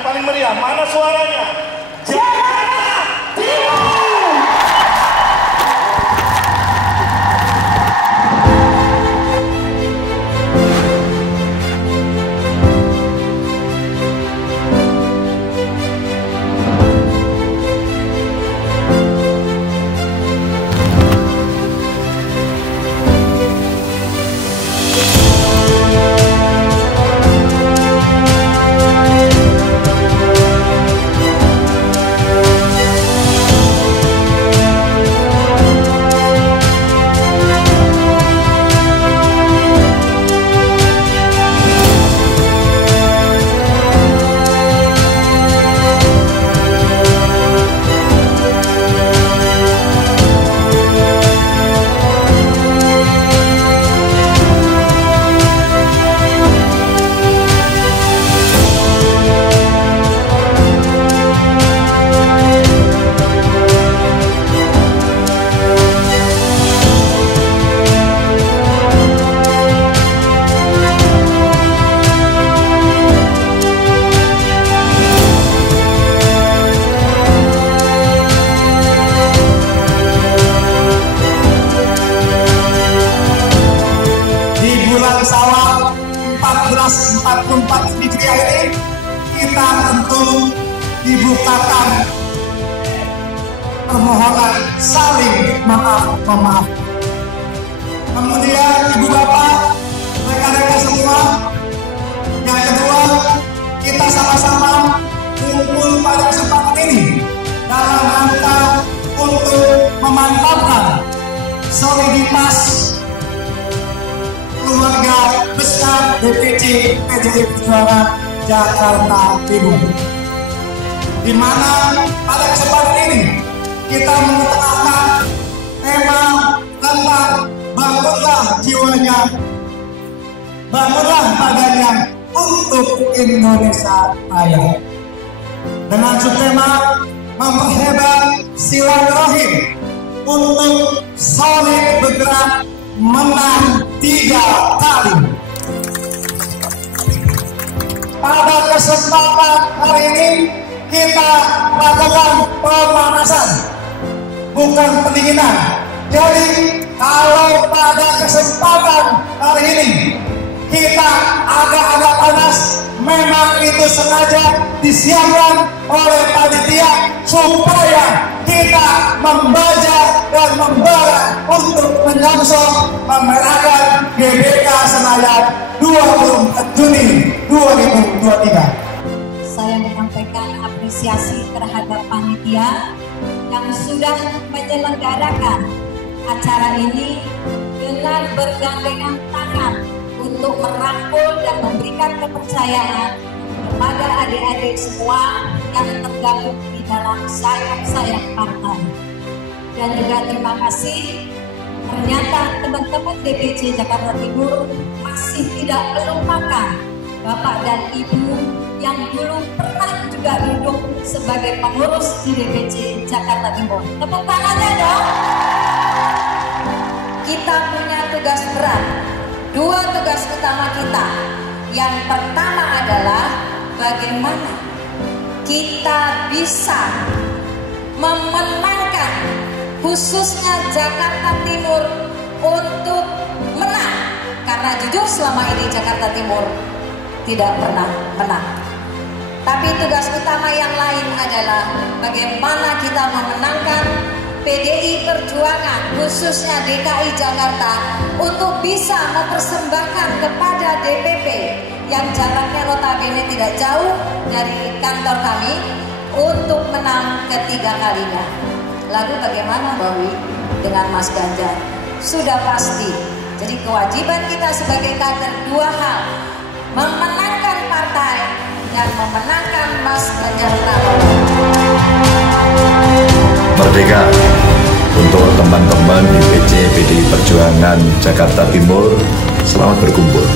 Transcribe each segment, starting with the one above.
Paling meriah, mana suaranya? Jakarta Timur! Syawal 1444 Hijriah ini kita tentu dibukakan permohonan saling maaf. Kemudian ibu bapak, rekan-rekan semua, yang kedua kita sama-sama kumpul pada kesempatan ini dalam rangka untuk memantapkan soliditas keluarga besar DPC PDI Perjuangan Jakarta Timur, di mana pada kesempatan ini kita mengutarakan tema tentang bangunlah jiwanya, bangunlah badannya untuk Indonesia Raya, dengan subtema memperhebat silaturahim untuk solid bergerak menang 3 kali. Pada kesempatan hari ini kita lakukan pemanasan, bukan pendinginan. Jadi kalau pada kesempatan hari ini kita agak-agak panas, memang itu sengaja disiapkan oleh panitia supaya kita membaca dan membara untuk menyongsong pemenangan GBK Senayan 20 Juni 2023. Saya menyampaikan apresiasi terhadap panitia yang sudah menyelenggarakan acara ini dengan bergandengan tangan untuk merangkul dan memberikan kepercayaan kepada adik-adik semua yang tergabung di dalam sayap-sayap partai. Dan juga terima kasih, ternyata teman-teman DPC Jakarta Timur masih tidak melupakan Bapak dan Ibu yang dulu pernah juga duduk sebagai pengurus di DPC Jakarta Timur. Tepuk tangannya dong. Kita punya tugas berat, 2 tugas utama kita. Yang pertama adalah bagaimana kita bisa memenangkan khususnya Jakarta Timur untuk menang, karena jujur selama ini Jakarta Timur tidak pernah menang. Tapi tugas utama yang lain adalah bagaimana kita memenangkan PDI Perjuangan khususnya DKI Jakarta untuk bisa mempersembahkan kepada DPP yang jaraknya notabene tidak jauh dari kantor kami untuk menang ketiga kalinya. Lalu bagaimana Mbak Wi dengan Mas Ganjar? Sudah pasti. Jadi kewajiban kita sebagai kader 2 hal, memenangkan partai dan memenangkan Mas Ganjar Pranowo. Merdeka untuk teman-teman DPC PDI Perjuangan Jakarta Timur, selamat berkumpul.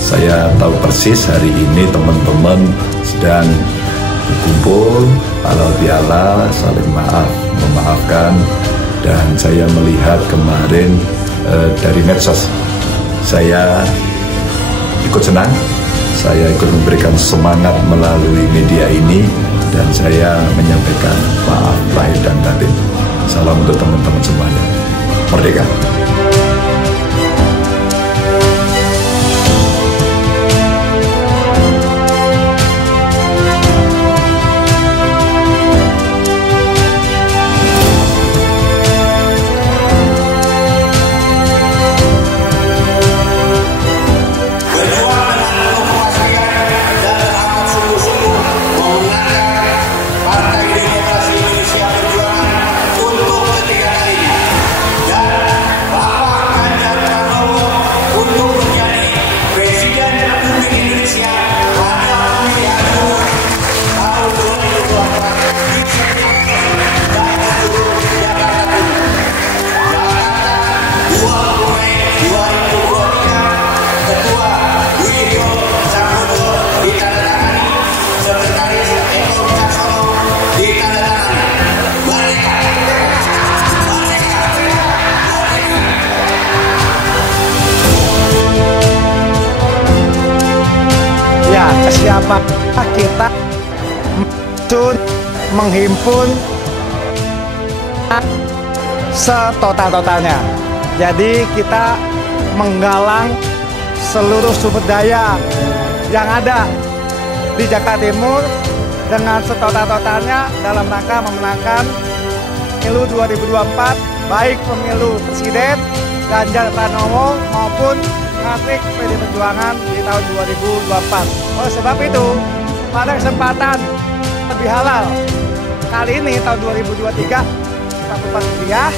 Saya tahu persis hari ini teman-teman sedang berkumpul, halal-bihalal, saling memaafkan, dan saya melihat kemarin dari medsos, saya ikut senang, Saya ikut memberikan semangat melalui media ini dan saya menyampaikan maaf lahir dan batin. Salam untuk teman-teman semuanya. Merdeka! Kesiapan kita menghimpun setotal-totalnya. Jadi kita menggalang seluruh sumber daya yang ada di Jakarta Timur dengan setotal-totalnya dalam rangka memenangkan pemilu 2024, baik pemilu presiden Ganjar Pranowo maupun Matrix PD Perjuangan di tahun 2024. Oleh sebab itu, pada kesempatan lebih halal kali ini tahun 2023 Kabupaten Hidayah,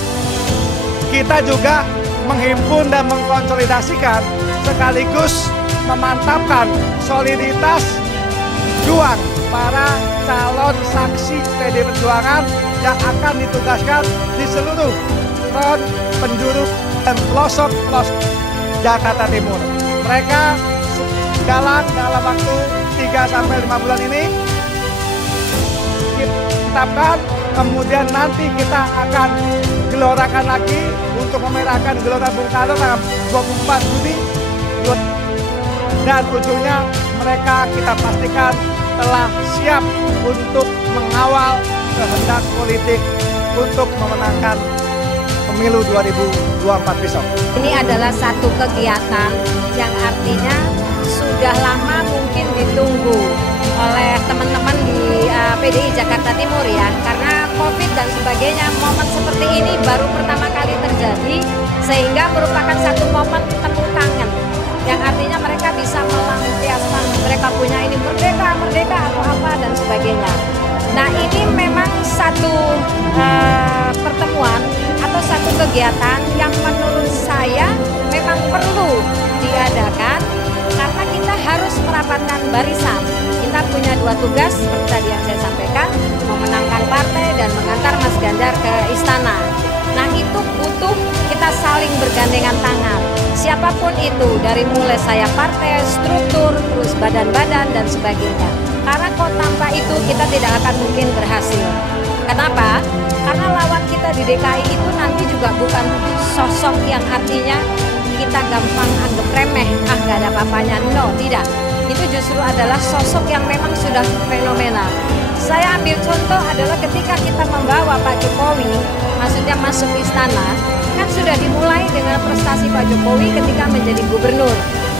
kita juga menghimpun dan mengkonsolidasikan sekaligus memantapkan soliditas juang para calon saksi PD Perjuangan yang akan ditugaskan di seluruh front penjuru dan pelosok-pelosok Jakarta Timur. Mereka galang dalam waktu 3-5 bulan ini kita tetapkan, kemudian nanti kita akan gelorakan lagi untuk memerahkan gelora Bung Karno tanggal 24 Juni dan ujungnya mereka kita pastikan telah siap untuk mengawal kehendak politik untuk memenangkan pemilu 2024 besok. Ini adalah satu kegiatan yang artinya sudah lama mungkin ditunggu oleh teman-teman di PDI Jakarta Timur ya, karena COVID dan sebagainya. Momen seperti ini baru pertama kali terjadi, sehingga merupakan satu momen temu tangan yang artinya mereka bisa melampiaskan mereka punya ini merdeka atau apa dan sebagainya. Nah, ini memang satu pertemuan atau satu kegiatan yang menurut saya memang perlu diadakan karena kita harus merapatkan barisan. Kita punya dua tugas seperti tadi yang saya sampaikan, memenangkan partai dan mengantar Mas Ganjar ke istana. Nah, itu butuh kita saling bergandengan tangan. Siapapun itu, dari mulai saya partai, struktur, terus badan-badan dan sebagainya. Karena kalau tanpa itu kita tidak akan mungkin berhasil. Kenapa? Karena lawan kita di DKI itu nanti juga bukan sosok yang artinya kita gampang anggap remeh, gak ada apa-apanya. No, tidak. Itu justru adalah sosok yang memang sudah fenomenal. Saya ambil contoh adalah ketika kita membawa Pak Jokowi, maksudnya masuk istana, kan sudah dimulai dengan prestasi Pak Jokowi ketika menjadi gubernur.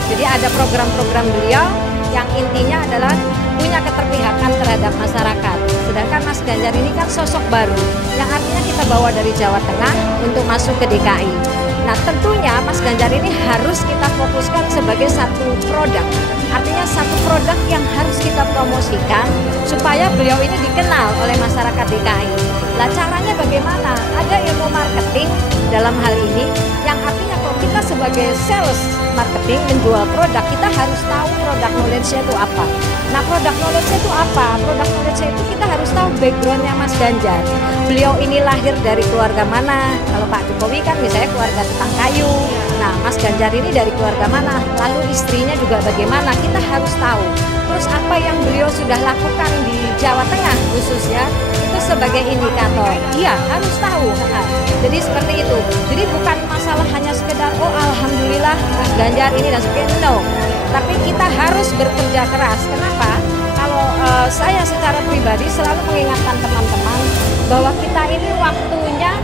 Jadi ada program-program beliau yang intinya adalah punya keterpihakan terhadap masyarakat. Sedangkan Mas Ganjar ini kan sosok baru, yang artinya kita bawa dari Jawa Tengah untuk masuk ke DKI. Nah, tentunya Mas Ganjar ini harus kita fokuskan sebagai satu produk. Artinya satu produk yang harus kita promosikan supaya beliau ini dikenal oleh masyarakat DKI. Nah, caranya bagaimana? Ada ilmu marketing dalam hal ini yang artinya kalau kita sebagai sales marketing menjual produk, kita harus tahu produk knowledge-nya itu apa. Nah, produk knowledge-nya itu apa? Produk knowledge-nya itu kita harus tahu background-nya Mas Ganjar. Beliau ini lahir dari keluarga mana? Kalau Pak Jokowi kan misalnya keluarga tukang kayu. Nah, Mas Ganjar ini dari keluarga mana? Lalu istrinya juga bagaimana? Kita harus tahu. Terus apa yang beliau sudah lakukan di Jawa Tengah khususnya, itu sebagai indikator. Iya, harus tahu. Jadi seperti itu. Jadi bukan masalah masalah hanya sekedar oh alhamdulillah Mas Ganjar ini dan sebagainya, no. Tapi kita harus bekerja keras. Kenapa? Kalau saya secara pribadi selalu mengingatkan teman-teman bahwa kita ini waktunya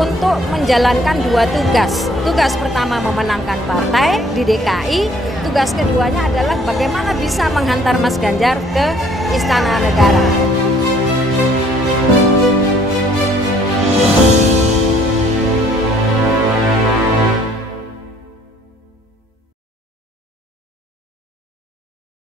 untuk menjalankan dua tugas. Tugas pertama memenangkan partai di DKI, tugas keduanya adalah bagaimana bisa menghantar Mas Ganjar ke Istana Negara.